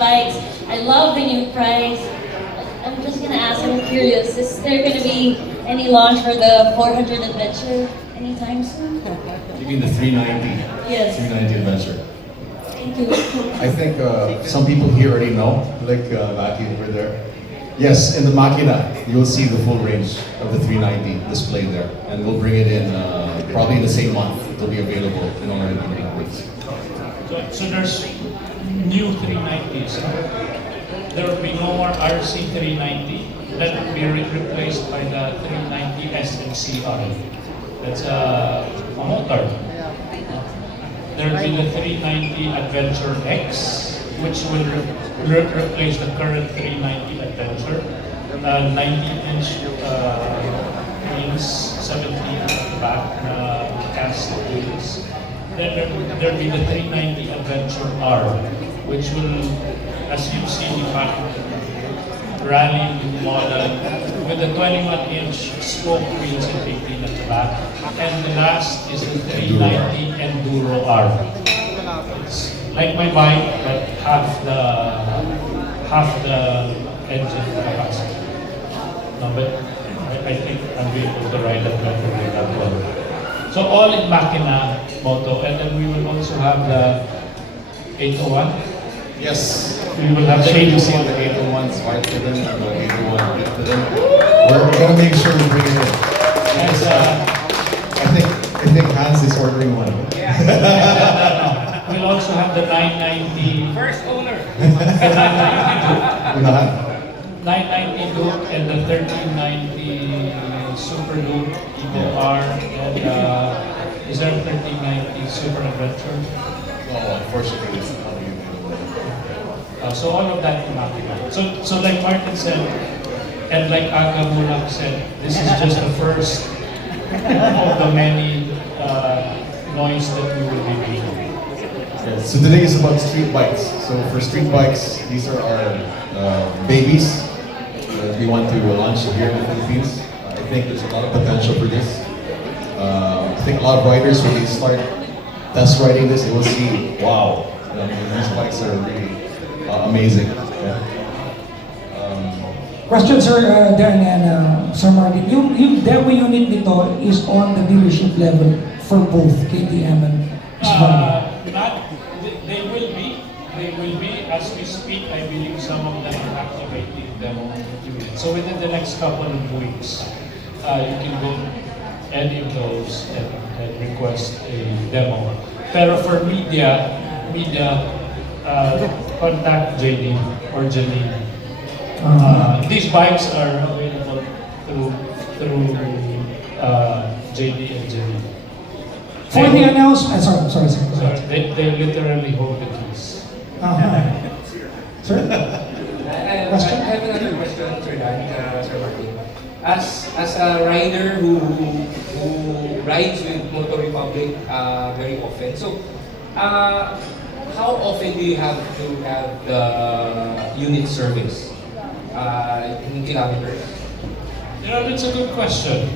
bikes. I love the new price. I'm just gonna ask, I'm curious, is there gonna be any launch for the 400 Adventure anytime soon? You mean the 390? Yes. 390 Adventure. Thank you. I think some people here already know, like Maki over there. Yes, in the Makina, you'll see the full range of the 390 displayed there. And we'll bring it in probably in the same month. It'll be available in all our outlets. So there's new 390s. There will be no more RC 390. That will be replaced by the 390 SNCR. That's a motor. There will be the 390 Adventure X, which will replace the current 390 Adventure. 90-inch wheels, 17 at the back, cast wheels. Then there will be the 390 Adventure R, which will, as you see, rally model with the 21-inch spoke wheels and 18 at the back. And the last is the 390 Enduro R. It's like my bike, but half the engine capacity. No, but I think I'll be able to ride that better with that one. So all in Makina Moto, and then we will also have the 801. Yes. We will have I the think you've seen 801. the 801s, white ribbon, and the 801 red ribbon. We're gonna make sure we bring it in. As, I think Hans is ordering one. we'll also have the 990. First owner. The 990 Unahan. 990 Duke and the 1390 Super Duke Evo R, and is there a 1390 Super Adventure? Oh, unfortunately, it's not available. So all of that in Makina. So like Martin said, and like Aga Mulak said, this is just the first of the many noise that we will be making. Yes. So today is about street bikes. So for street bikes, these are our babies that we want to launch here in the Philippines. I think there's a lot of potential for this. I think a lot of riders, when they start test riding this, they will see, wow, these bikes are really amazing. Yeah. Question, Sir Darren and Sir Martin. Yung demo unit nito is on the dealership level for both KTM and Subaru. They will be, as we speak, I believe some of them are activating demo units. So within the next couple of weeks, you can go any of those and request a demo. Pero for media, contact JD or Janine. These bikes are available through JD and Janine. For the announcement, sorry. They literally hold the keys. Sir? I have another question, Sir Dan, Sir Martin. As a rider who rides with Motor Republic very often, so how often do you have to have the unit service? In kilometers? That's a good question.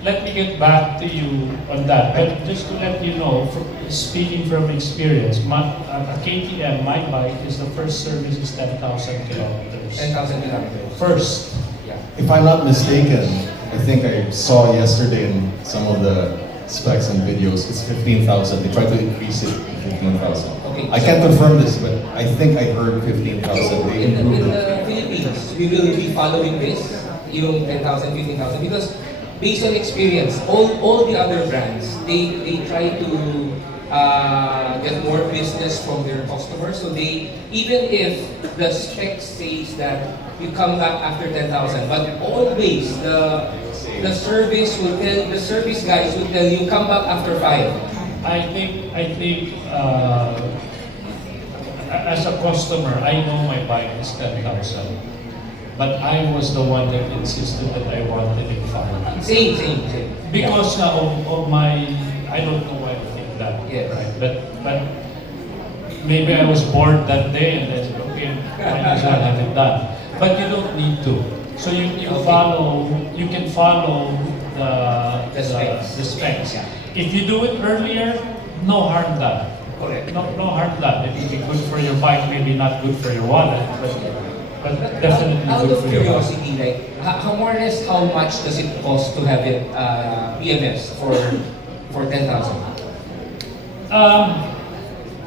Let me get back to you on that. But just to let you know, speaking from experience, a KTM, my bike, is the first service is 10,000 kilometers. 10,000 kilometers. First. Yeah. If I'm not mistaken, I think I saw yesterday in some of the specs and videos, it's 15,000. They try to increase it to 15,000. Okay, I can't confirm this, but I think I heard 15,000. They In improved the it. Philippines, we will be following this, yung 10,000, 15,000, because based on experience, all the other brands, they try to get more business from their customers. So they, even if the spec says that you come back after 10,000, but always the service will tell, the service guys will tell you come back after 5. I think as a customer, I know my bike is 10,000. But I was the one that insisted that I wanted it 5. Same. Because of my, I don't know why I think that. Yes. Right? But maybe I was bored that day and I said, okay, I might as well have it done. But you don't need to. So you can follow the specs. Yeah. If you do it earlier, no harm done. Correct. No harm to that. It will be good for your bike, maybe not good for your wallet, but definitely Out good of for your wallet. curiosity, like, how more or less, how much does it cost to have it PMS for 10,000?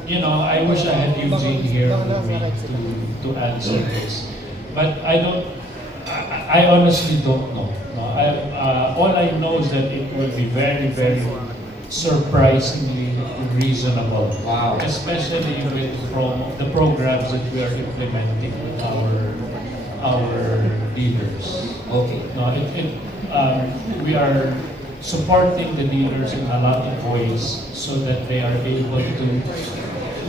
You know, I wish I had Eugene here with me to answer this, but I don't. I honestly don't know. No, all I know is that it will be very, very surprisingly reasonable. Wow. Especially with the programs that we are implementing with our dealers. Okay. No, we are supporting the dealers in a lot of ways so that they are able to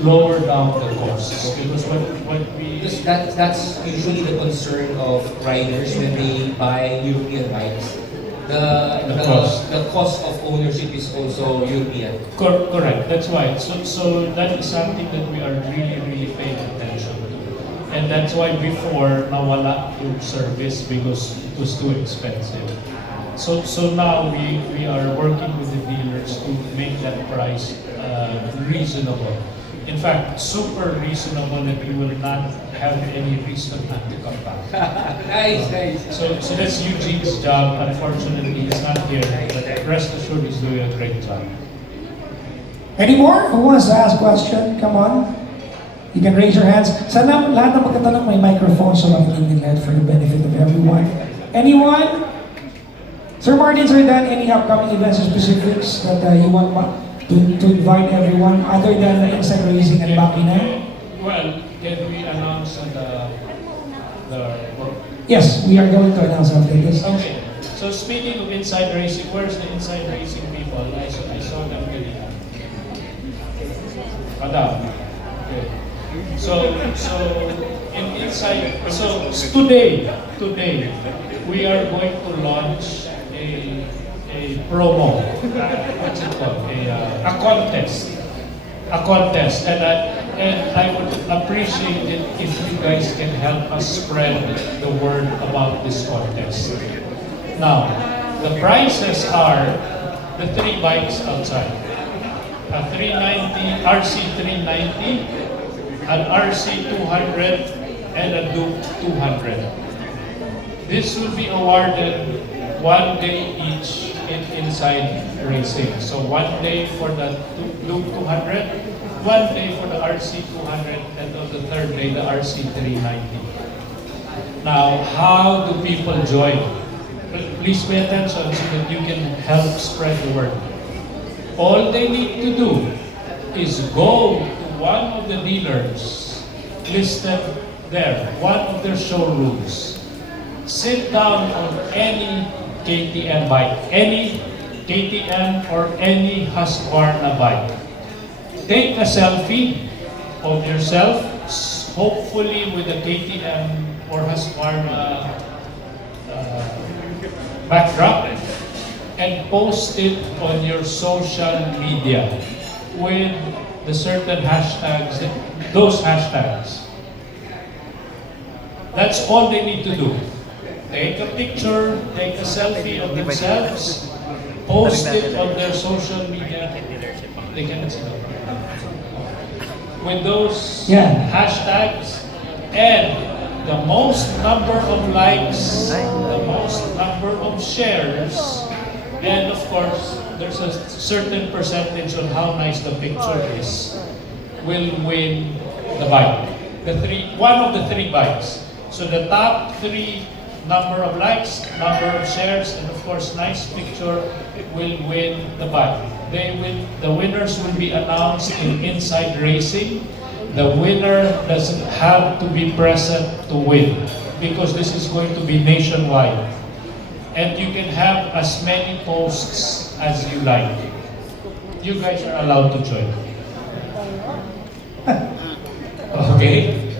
lower down the costs. Because what we Because that's usually the concern of riders when they buy European bikes. The cost. The cost of ownership is also European. Correct. That's why. So that is something that we are really, really paying attention to. And that's why before nawala yung service because it was too expensive. So now we are working with the dealers to make that price reasonable. In fact, super reasonable that we will not have any reason not to come back. Nice, nice. So that's Eugene's job. Unfortunately, he's not here, but rest assured he's doing a great job. Any more? Who wants to ask question? Come on. You can raise your hands. Sana lahat ng magtatanong may microphone so makikinig nila for the benefit of everyone. Anyone? Sir Martin, Sir Dan, any upcoming events or specifics that you want to invite everyone other than the inside racing and Bakina? Well, can we announce the Yes, we are going to announce after this. Okay. So speaking of inside racing, where's the inside racing people? I saw them kanina. Madam. Okay. So in inside today we are going to launch a promo. What's it called? A contest. And I would appreciate it if you guys can help us spread the word about this contest. Now, the prizes are the 3 bikes outside. A 390, RC390, an RC200, and a Duke 200. This will be awarded 1 day each in inside racing. So 1 day for the Duke 200, 1 day for the RC200, and on the 3rd day, the RC390. Now, how do people join? Please pay attention so that you can help spread the word. All they need to do is go to one of the dealers listed there, one of their showrooms. Sit down on any KTM bike, any KTM or any Husqvarna bike. Take a selfie of yourself, hopefully with a KTM or Husqvarna backdrop, and post it on your social media with the certain hashtags, those hashtags. That's all they need to do. Take a picture, take a selfie of themselves, post it on their social media. They can see it. With those hashtags and the most number of likes, the most number of shares, and of course, there's a certain percentage on how nice the picture is, will win the bike. One of the 3 bikes. So the top 3 number of likes, number of shares, and of course, nice picture will win the bike. The winners will be announced in Inside Racing. The winner doesn't have to be present to win because this is going to be nationwide. And you can have as many posts as you like. You guys are allowed to join. Okay?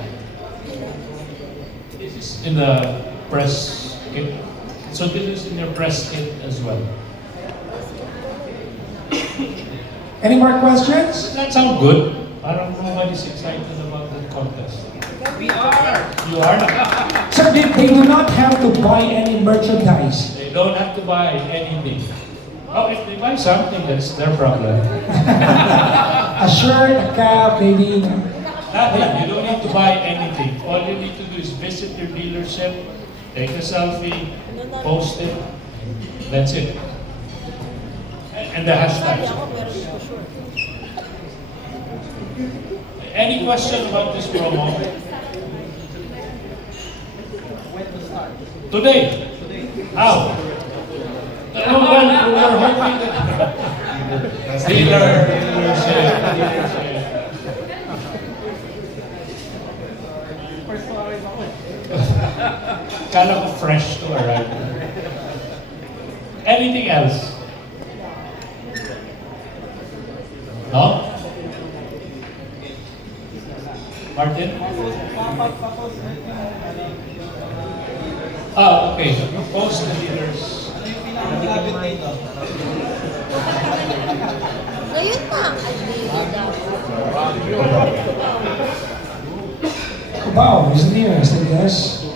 This is in the press kit. So this is in your press kit as well. Any more questions? Does that sound good? I don't know nobody's excited about that contest. We are! You are not. Sir, they do not have to buy any merchandise. They don't have to buy anything. Oh, if they buy something, that's their problem. A shirt, a cap, maybe. Nothing. You don't need to buy anything. All you need to do is visit your dealership, take a selfie, post it. That's it. And the hashtags. Any question about this promo? Today. How? Well, we're hoping that dealership. Kala ko fresh to arrive. Anything else? No? Martin? Okay. Post the dealers. Ngayon na. Cubao is nearest, I guess.